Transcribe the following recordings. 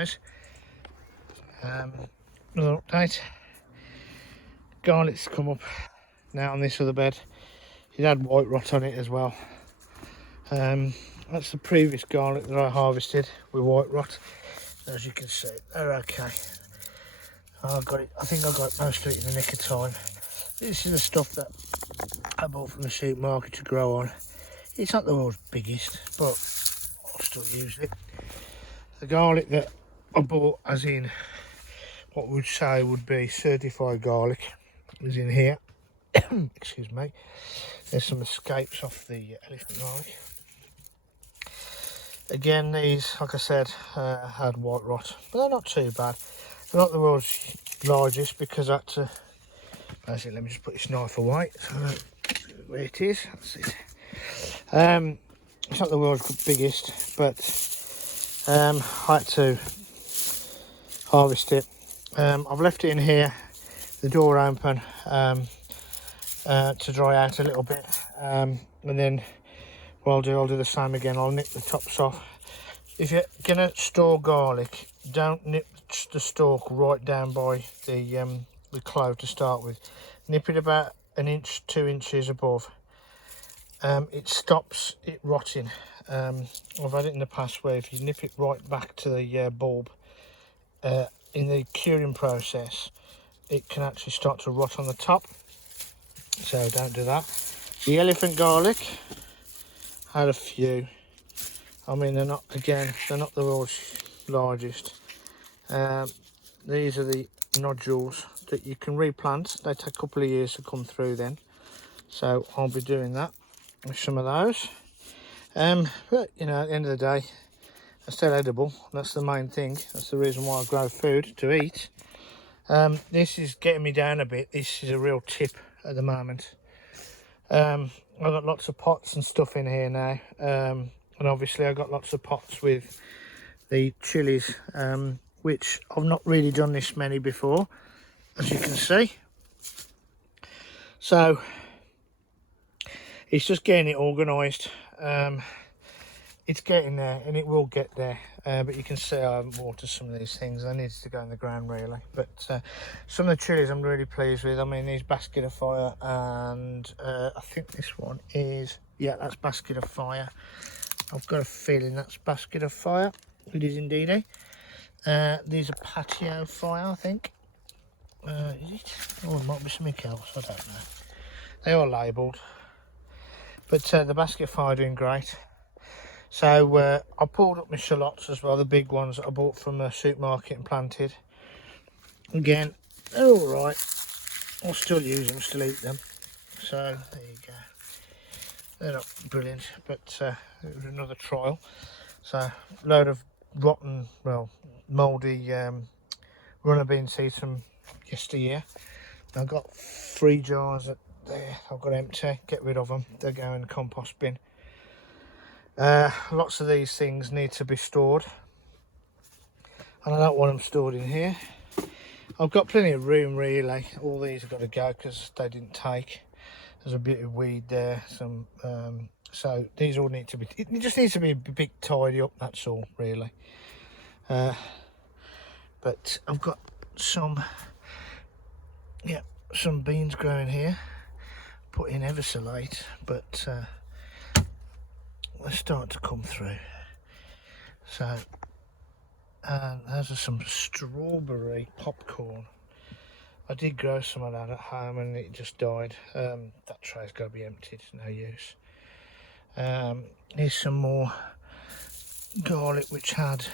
guys. Another update. Garlic's come up now on this other bed. It had white rot on it as well. That's the previous garlic that I harvested with white rot. As you can see, they're okay. I got it. I think I got most of it in the nick of time. This is the stuff that I bought from the supermarket to grow on. It's not the world's biggest, but I'll still use it. The garlic that I bought, as in what would say would be certified garlic, is in here. Excuse me. There's some escapes off the elephant garlic. Again, these, like I said, had white rot, but they're not too bad. They're not the world's largest because I had to. Basically, let me just put this knife away. So where it is, that's it. It's not the world's biggest, but I had to harvest it. I've left it in here, the door open, to dry out a little bit, and then what I'll do the same again. I'll nip the tops off. If you're gonna store garlic, don't nip the stalk right down by the clove to start with. Nip it about 1 inch, 2 inches above. It stops it rotting. I've had it in the past where if you nip it right back to the bulb, in the curing process, it can actually start to rot on the top. So don't do that. The elephant garlic had a few. I mean, they're not the world's largest. These are the nodules that you can replant. They take a couple of years to come through then. So I'll be doing that with some of those. But you know, at the end of the day, they're still edible. That's the main thing. That's the reason why I grow food to eat. This is getting me down a bit. This is a real tip at the moment. I've got lots of pots and stuff in here now, and obviously I've got lots of pots with the chilies, which I've not really done this many before, as you can see. So it's just getting it organised. It's getting there, and it will get there, but you can see I haven't watered some of these things. I need to go in the ground really, but some of the chilies I'm really pleased with. I mean, these Basket of Fire, and I think this one is, yeah, that's Basket of Fire. I've got a feeling that's Basket of Fire. It is indeed. These are Patio Fire, I think. Is it? Oh, it might be something else, I don't know. They are labelled, but the Basket of Fire are doing great. So I pulled up my shallots as well, the big ones that I bought from a supermarket and planted. Again, they're all right. I'll still use them, still eat them. So there you go. They're not brilliant, but it was another trial. So a load of rotten, well, mouldy runner bean seeds from yesteryear. I've got 3 jars there. I've got empty. Get rid of them. They're going in the compost bin. Lots of these things need to be stored, and I don't want them stored in here. I've got plenty of room really. All these have got to go because they didn't take. There's a bit of weed there, some so these all need to be, it just needs to be a bit tidy up, that's all really. But I've got some beans growing here, put in ever so late, but they start to come through. So those are some strawberry popcorn. I did grow some of that at home and it just died. That tray's got to be emptied, no use. Here's some more garlic which had,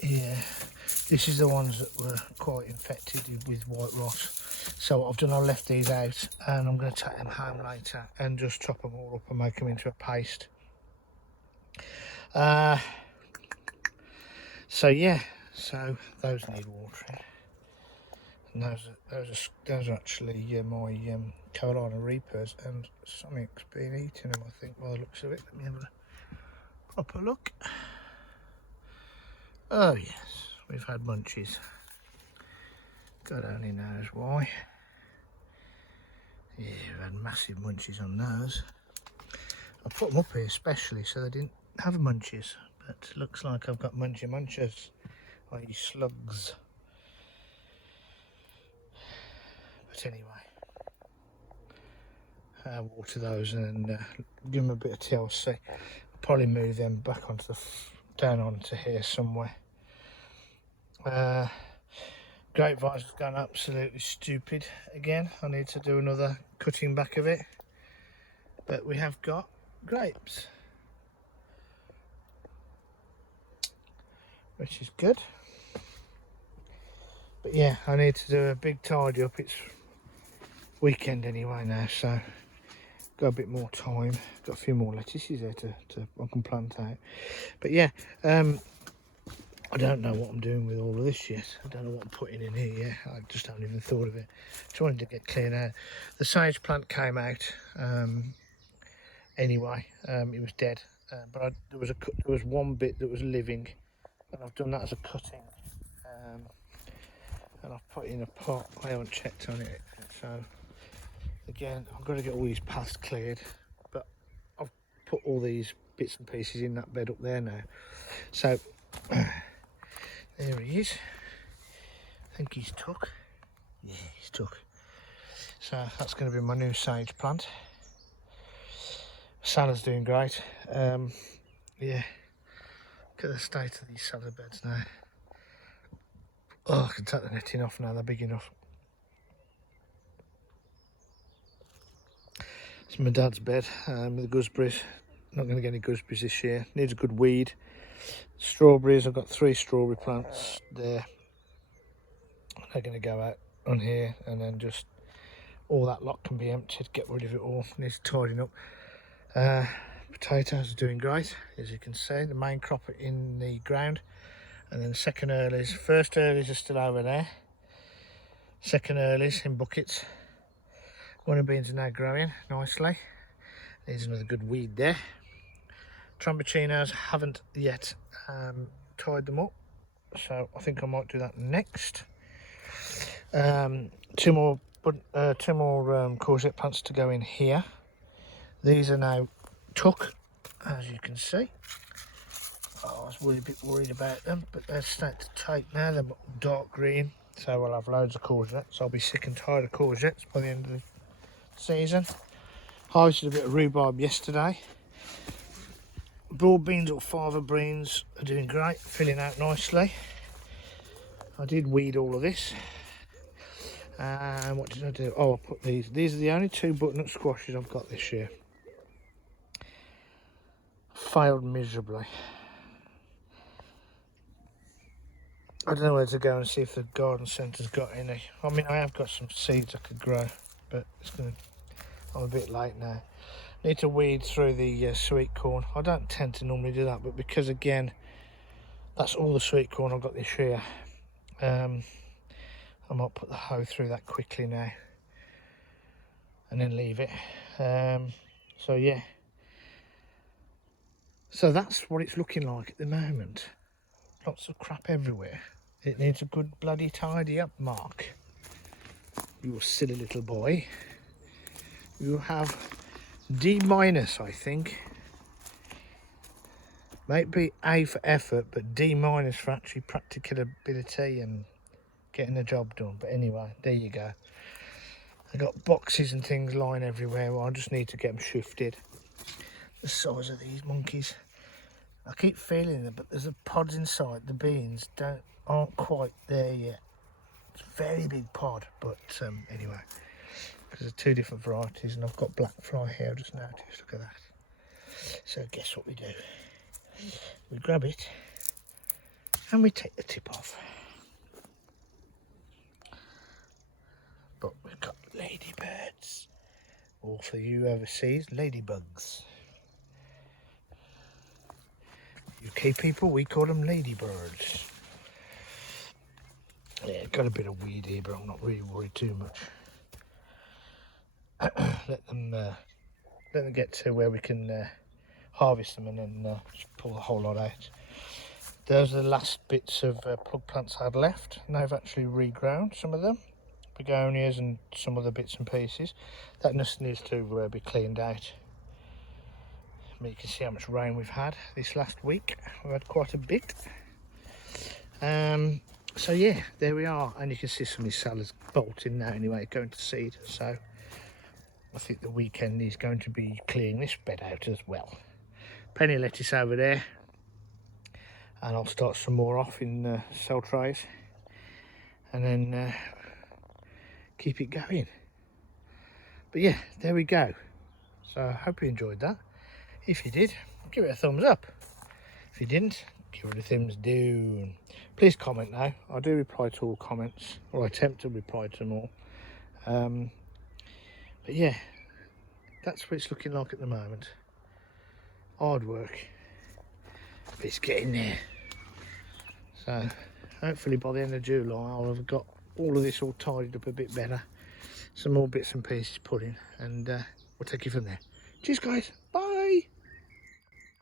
yeah, this is the ones that were quite infected with white rot. So what I've done, I've left these out and I'm going to take them home later and just chop them all up and make them into a paste. So yeah, so those need watering. And those are actually my Carolina Reapers, and something's been eating them, I think, by the looks of it. Let me have a proper look. Oh yes, we've had munchies. God only knows why. Yeah, we've had massive munchies on those. I put them up here especially so they didn't have munchies, but looks like I've got munchers, i.e. slugs. But anyway, water those and give them a bit of TLC. Probably move them back onto the down onto here somewhere. Grapevines has gone absolutely stupid again. I need to do another cutting back of it, but we have got grapes, which is good. But yeah, I need to do a big tidy up. It's weekend anyway now, so got a bit more time. Got a few more lettuces there to I can plant out. But yeah, I don't know what I'm doing with all of this yet. I don't know what I'm putting in here yet. I just haven't even thought of it. Just wanted to get cleared out. The sage plant came out anyway. It was dead, but there was one bit that was living, and I've done that as a cutting. And I've put it in a pot. I haven't checked on it, so again I've got to get all these paths cleared, but I've put all these bits and pieces in that bed up there now. So there he is. I think he's took. Yeah, he's took. So that's going to be my new sage plant. Salad's doing great. Yeah, look at the state of these salad beds now. Oh, I can take the netting off now, they're big enough. It's my dad's bed with the gooseberries. Not going to get any gooseberries this year. Needs a good weed. Strawberries, I've got 3 strawberry plants there. They're going to go out on here, and then just all that lot can be emptied. Get rid of it all. Needs tidying up. Potatoes are doing great, as you can see. The main crop in the ground. And then second earlies. First earlies are still over there. Second earlies in buckets. Winter beans are now growing nicely. There's another good weed there. Tromboncinos haven't yet tied them up, so I think I might do that next. Two more courgette plants to go in here. These are now took, as you can see. I was a bit worried about them, but they're starting to take now. They're dark green, so we'll have loads of courgettes. I'll be sick and tired of courgettes by the end of the season. Harvested a bit of rhubarb yesterday. Broad beans or fava beans are doing great, filling out nicely. I did weed all of this. And what did I do? Oh, I put these. These are the only 2 butternut squashes I've got this year. Failed miserably. I don't know where to go and see if the garden centre's got any. I mean, I have got some seeds I could grow, but I'm a bit late now. Need to weed through the sweet corn. I don't tend to normally do that, but because again, that's all the sweet corn I've got this year. I might put the hoe through that quickly now, and then leave it. So yeah. So that's what it's looking like at the moment. Lots of crap everywhere. It needs a good bloody tidy up, Mark. You silly little boy. You have D-, I think. Might be A for effort, but D- for actually practicability and getting the job done. But anyway, there you go. I got boxes and things lying everywhere. Well, I just need to get them shifted. The size of these monkeys. I keep feeling them, but there's the pods inside. The beans aren't quite there yet. It's a very big pod, but anyway, because there's 2 different varieties, and I've got black fly here. I just noticed. Look at that. So guess what we do? We grab it and we take the tip off. But we've got ladybirds. Or for you overseas, ladybugs. UK people, we call them ladybirds. Yeah, got a bit of weed here, but I'm not really worried too much. let them get to where we can harvest them, and then just pull the whole lot out. Those are the last bits of plug plants I had left, and they've actually regrown some of them. Begonias and some other bits and pieces. That just needs to be cleaned out. I mean, you can see how much rain we've had this last week. We've had quite a bit. So yeah, there we are, and you can see some of these salads bolting now anyway, going to seed. So I think the weekend is going to be clearing this bed out as well. Plenty of lettuce over there, and I'll start some more off in cell trays, and then keep it going. But yeah, there we go. So I hope you enjoyed that. If you did, give it a thumbs up. If you didn't, give it a thumbs down. Please comment now. I do reply to all comments, or I attempt to reply to them all. But yeah, that's what it's looking like at the moment. Hard work, but it's getting there. So hopefully by the end of July I'll have got all of this all tidied up a bit better. Some more bits and pieces put in, and we'll take it from there. Cheers guys, bye.